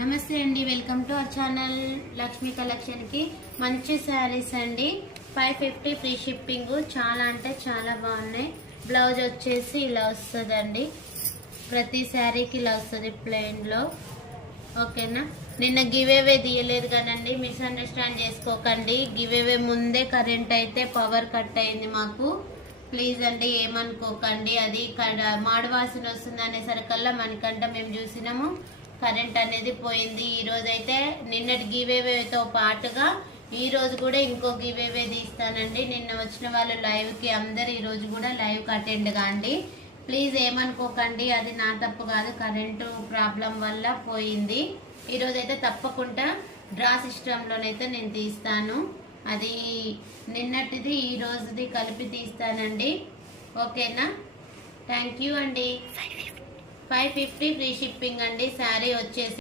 నమస్తే అండి, welcome to our channel Lakshmi collection కి. మంచి శారీస్ అండి, 550 ఫ్రీ షిప్పింగ్. చాలా అంటే చాలా బాగున్నాయి. బ్లౌజ్ వచ్చేసి ఇలా వస్తుందండి, ప్రతి శారీకి ఇలా వస్తుంది ప్లెయిన్ లో. ఓకేనా, నిన్న గివేవే తీయలేదు కదండి, మిస్అండర్స్టాండ్ చేసుకోకండి. గివేవే ముందే కరెంట్ అయితే పవర్ కట్ అయింది మాకు. ప్లీజ్ అండి ఏమనుకోకండి. అది మాడవాసన వస్తుంది అనేసరికల్లా మనకంట మేము చూసినాము కరెంట్ అనేది పోయింది. ఈ రోజు అయితే నిన్నటి గివేవేతో పాటుగా ఈ రోజు కూడా ఇంకో గివేవే తీస్తానండి. నిన్న వచ్చిన వాళ్ళు లైవ్ కి అందరు ఈ రోజు కూడా లైవ్ కి అటెండ్ కాండి. ప్లీజ్ ఏమనుకోకండి, అది నా తప్పు కాదు, కరెంటు ప్రాబ్లం వల్ల పోయింది. ఈ రోజు అయితే తప్పకుండా డ్రా సిస్టమ్ లోనైతే నేను తీస్తాను. అది నిన్నటిది ఈ రోజుది కలిపి తీస్తానండి. ఓకేనా, థ్యాంక్ యూ అండి. 550 ఫ్రీ షిప్పింగ్ అండి. శారీ వచ్చేసి